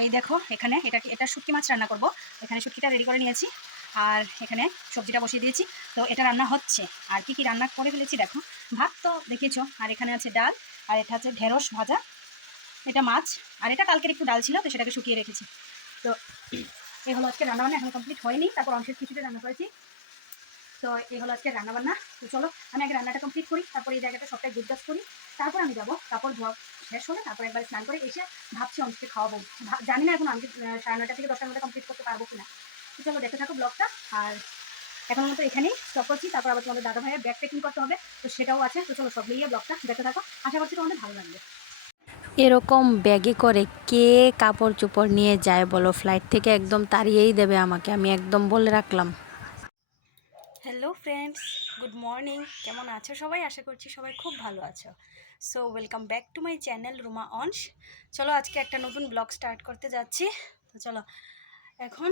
এই দেখো, এখানে এটা এটা শুটকি মাছ রান্না করব। এখানে শুটকিটা রেডি করে নিয়েছি। আর এখানে সবজিটা বসিয়ে দিয়েছি। তো এটা রান্না হচ্ছে। আর কি কি রান্না করে ফেলেছি দেখো। ভাত তো দেখেছ। আর এখানে আছে ডাল, আর এটা হচ্ছে ঢেঁড়স ভাজা। এটা মাছ। আর এটা কালকের একটু ডাল ছিল, তো সেটাকে শুকিয়ে রেখেছি। তো এই হলো আজকে রান্নাবান্না। এখন কমপ্লিট হয়নি। তারপর অংশের কিছুটা রান্না করেছি। তো এই হলো আজকে রান্নাবান্না। তো চলো, আমি আগে রান্নাটা কমপ্লিট করি। তারপর এই জায়গাটা সবটাই গুজগাছ করি। তারপর আমি যাব। কাপড় ধোয়া শেষ হলে তারপর একবার স্নান করে এসে ভাবছি অংশকে খাওয়াবো। জানি না এখন আমি সাড়ে নয়টা থেকে দশটার মধ্যে কমপ্লিট করতে পারব কিনা। তো চলো দেখতে থাকো ব্লগটা আর এখন মতো এখানেই স্টপ করছি। তারপর আবার তোমাদের দাদা ভাইয়ের ব্যাগ প্যাকিং করতে হবে। তো সেটাও আছে। তো চলো সব মিলিয়ে ব্লগটা দেখতে থাকো। আশা করছি তোমাদের ভালো লাগবে। এরকম ব্যাগে করে কে কাপড় চোপড় নিয়ে যায় বলো? ফ্লাইট থেকে একদম তাড়িয়েই দেবে আমাকে। আমি একদম বলে রাখলাম। হ্যালো ফ্রেন্ডস গুড মর্নিং কেমন আছো সবাই? আশা করছি সবাই খুব ভালো আছো। So welcome back to my channel Ruma অনস চলো আজকে একটা নতুন ব্লগ স্টার্ট করতে যাচ্ছি। তো চলো এখন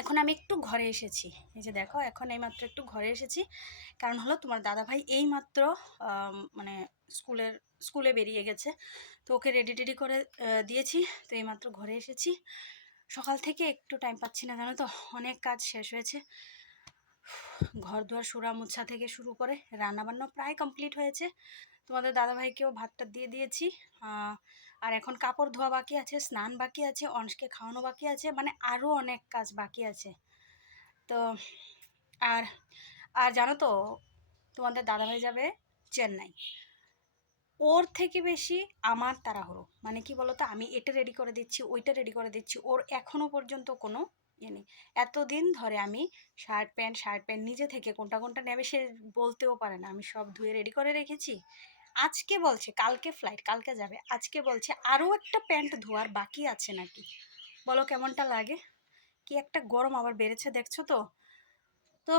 এখন আমি একটু ঘরে এসেছি। এই যে দেখো এখন এইমাত্র একটু ঘরে এসেছি। কারণ হলো তোমার দাদাভাই এইমাত্র আম, মানে স্কুলের স্কুলে বেরিয়ে গেছে। তো ওকে রেডি টেডি করে দিয়েছি। তো এইমাত্র ঘরে এসেছি। সকাল থেকে একটু টাইম পাচ্ছি না জানো তো? অনেক কাজ শেষ হয়েছে। ঘর দুয়ার সুরা মোছা থেকে শুরু করে রান্নাবান্না প্রায় কমপ্লিট হয়েছে। তোমাদের দাদাভাইকেও ভাতটা দিয়ে দিয়েছি। আর এখন কাপড় ধোয়া বাকি আছে, স্নান বাকি আছে অংশকে খাওয়ানো বাকি আছে মানে আরও অনেক কাজ বাকি আছে। তো, আর আর জানো তো, তোমাদের দাদাভাই যাবে চেন্নাই। ওর থেকে বেশি আমার তাড়াহুড়ো। মানে কি বলতো, আমি এটা রেডি করে দিচ্ছি, ওইটা রেডি করে দিচ্ছি। ওর এখনও পর্যন্ত কোনো ইয়ে এতদিন ধরে আমি শার্ট প্যান্ট শার্ট প্যান্ট নিজে থেকে কোনটা কোনটা নেবে সে বলতেও পারে না। আমি সব ধুয়ে রেডি করে রেখেছি। আজকে বলছে, কালকে ফ্লাইট কালকে যাবে। আজকে বলছে, আরও একটা প্যান্ট ধোয়ার বাকি আছে নাকি? বলো কেমনটা লাগে? কি একটা গরম আবার বেড়েছে দেখছ তো? তো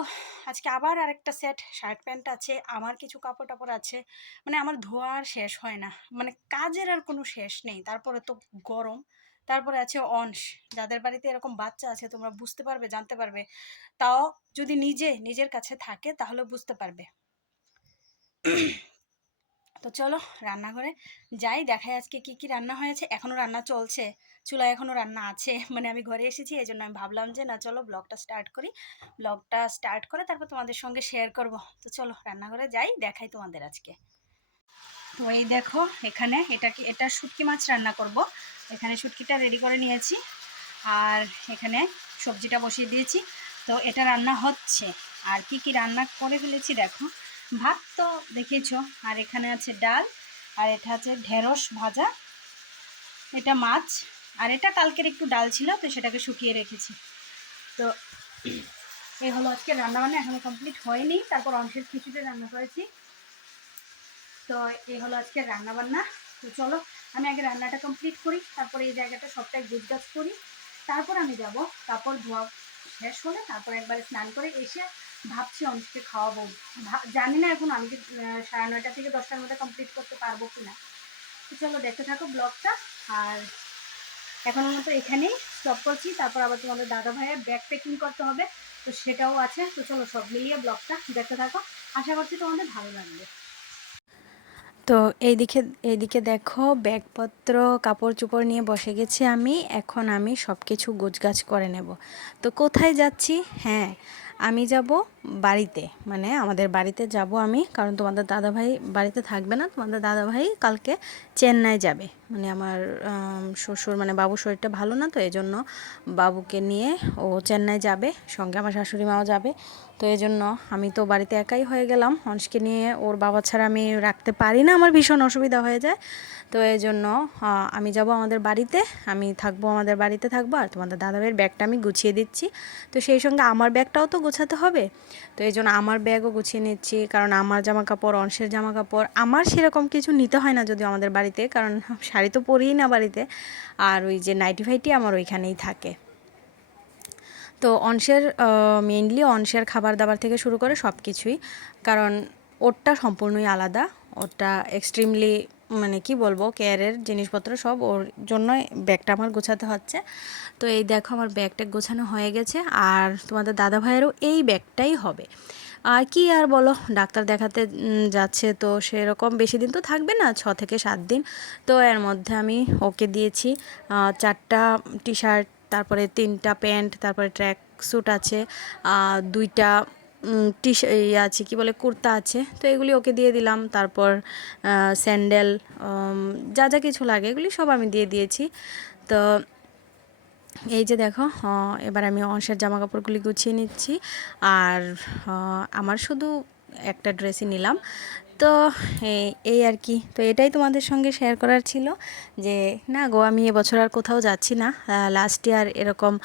আজকে আবার আরেকটা সেট শার্ট প্যান্ট আছে, আমার কিছু কাপড় টাপড় আছে। মানে আমার ধোয়া আর শেষ হয় না। মানে কাজের আর কোনো শেষ নেই। তারপরে তো গরম। তারপরে আছে অংশ। যাদের বাড়িতে এরকম বাচ্চা আছে, তোমরা বুঝতে পারবে, জানতে পারবে। তাও যদি নিজে, নিজের কাছে থাকে, তাহলে বুঝতে পারবে। তো চলো, রান্নাঘরে যাই, দেখাই আজকে কি কি রান্না হয়েছে। এখনও রান্না চলছে। চুলায় এখনও রান্না আছে। মানে আমি ঘরে এসেছি এই জন্য আমি ভাবলাম যে, না চলো ব্লগটা স্টার্ট করি। ব্লগটা স্টার্ট করে তারপর তোমাদের সঙ্গে শেয়ার করব। তো চলো, রান্নাঘরে যাই, দেখাই তোমাদের আজকে। তো এই দেখো, এখানে এটা কি, এটা শুটকি মাছ রান্না করব। এখানে শুটকিটা রেডি করে নিয়েছি আর এখানে সবজিটা বসিয়ে দিয়েছি। তো এটা রান্না হচ্ছে। আর কি কি রান্না করে ফেলেছি দেখো। ভাত তো দেখেছ আর এখানে আছে ডাল, আর এটা আছে ঢেঁড়স ভাজা, এটা মাছ, আর এটা কালকের একটু ডাল ছিল, তো সেটাকে শুকিয়ে রেখেছি। তো এই হলো আজকে রান্নাবান্না, এখনও কমপ্লিট হয়নি। তারপর অংশের খিচুড়ি রান্না করেছি। তো এই হলো আজকে রান্নাবান্না। তো চলো আমি আগে রান্নাটা কমপ্লিট করি, তারপরে এই জায়গাটা সবটাই গুজগাছ করি। তারপর আমি যাব কাপড় ধোয়া শেষ হলে তারপর একবার স্নান করে এসে ভাবছি অংশকে খাওয়াবো। জানি না এখন আমি সাড়ে নয়টা থেকে দশটার মধ্যে কমপ্লিট করতে পারব কি না তো চলো দেখতে থাকো ব্লগটা আর এখনের মতো এখানেই স্টপ করছি। তারপর আবার তোমাদের দাদা ভাইয়ের ব্যাগ প্যাকিং করতে হবে। তো সেটাও আছে। তো চলো সব মিলিয়ে ব্লগটা দেখতে থাকো। আশা করছি তোমাদের ভালো লাগবে। তো এইদিকে এইদিকে দেখো ব্যাগপত্র কাপড় চোপড় নিয়ে বসে গেছি আমি, এখন আমি সব কিছু গোছগাছ করে নেব। তো কোথায় যাচ্ছি? হ্যাঁ আমি যাব বাড়িতে মানে আমাদের বাড়িতে যাব আমি, কারণ তোমাদের দাদাভাই বাড়িতে থাকবে না, তোমাদের দাদাভাই কালকে চেন্নাই যাবে। মানে আমার শ্বশুর মানে বাবুর শরীরটা ভালো না তো এই জন্য বাবুকে নিয়ে ও চেন্নাই যাবে, সঙ্গে আমার শাশুড়ি মাও যাবে। তো এই জন্য আমি তো বাড়িতে একাই হয়ে গেলাম অংশকে নিয়ে ওর বাবা ছাড়া আমি রাখতে পারি না, আমার ভীষণ অসুবিধা হয়ে যায়। তো এই জন্য আমি যাব আমাদের বাড়িতে, আমি থাকব আমাদের বাড়িতে থাকব, আর তোমাদের দাদাভাইয়ের ব্যাগটা আমি গুছিয়ে দিচ্ছি। তো সেই সঙ্গে আমার ব্যাগটাও তো গোছাতে হবে। তো এই জন্য আমার ব্যাগও গুছিয়ে নিচ্ছি, কারণ আমার জামা কাপড় অংশের জামা কাপড় আমার সেরকম কিছু নিতে হয় না যদিও আমাদের বাড়িতে, কারণ শাড়ি তো পরিই না বাড়িতে, আর ওই যে নাইটি ফাইটি আমার ওইখানেই থাকে। তো অংশের মেইনলি অংশের খাবার দাবার থেকে শুরু করে সব কিছুই কারণ ওরটা সম্পূর্ণই আলাদা ওরটা এক্সট্রিমলি মানে কি বলব কেয়ারের জিনিসপত্র সব ওর জন্যই ব্যাগটা আমার গোছাতে হচ্ছে। তো এই দেখো আমার ব্যাগটা গোছানো হয়ে গেছে আর তোমাদের দাদা ভাইয়েরও এই ব্যাগটাই হবে। আর কি আর বলো, ডাক্তার দেখাতে যাচ্ছে তো সেরকম বেশি দিন তো থাকবে না, ছ থেকে সাত দিন। তো এর মধ্যে আমি ওকে দিয়েছি চারটা টি শার্ট তারপরে তিনটা প্যান্ট, তারপরে ট্র্যাক স্যুট আছে দুইটা টি ইয়ে আছে, কি বলে, কুর্তা আছে। তো এগুলি ওকে দিয়ে দিলাম। তারপর স্যান্ডেল যা যা কিছু লাগে, এগুলি সব আমি দিয়ে দিয়েছি। তো এই যে দেখো এবার আমি অংশের জামা কাপড়গুলি গুছিয়ে নিচ্ছি। আর আমার শুধু একটা ড্রেসই নিলাম। তো এই- আর কি। তো এটাই তোমাদের সঙ্গে শেয়ার করার ছিল যে না গো আমি এবছর আর কোথাও যাচ্ছি না। লাস্ট ইয়ার এরকম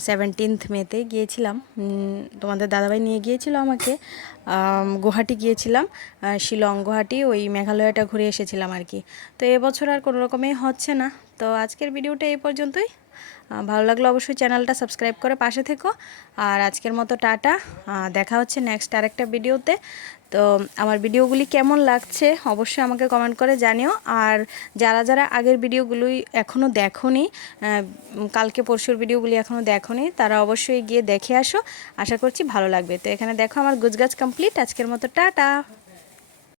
সেভেন্টিন্থ মেতে গিয়েছিলাম। তোমাদের দাদাভাই নিয়ে গিয়েছিল আমাকে। আম, গুয়াহাটি গিয়েছিলাম। শিলং গুয়াহাটি ওই মেঘালয়টা ঘুরে এসেছিলাম আর কি। তো এবছর আর কোনো রকমই হচ্ছে না। তো আজকের ভিডিওটা এই পর্যন্তই। ভালো লাগলে অবশ্যই চ্যানেলটা সাবস্ক্রাইব করে পাশে থেকো। আর আজকের মতো টাটা। দেখা হচ্ছে নেক্সট আরেকটা ভিডিওতে। তো আমার ভিডিওগুলি কেমন লাগছে অবশ্যই আমাকে কমেন্ট করে জানিও। আর যারা যারা আগের ভিডিওগুলোই এখনও দেখোনি কালকে পরশুর ভিডিওগুলি এখনও দেখোনি, তারা অবশ্যই গিয়ে দেখে আসো। আশা করছি ভালো লাগবে। তো এখানে দেখো আমার গুজগাছ কমপ্লিট আজকের মতো টাটা।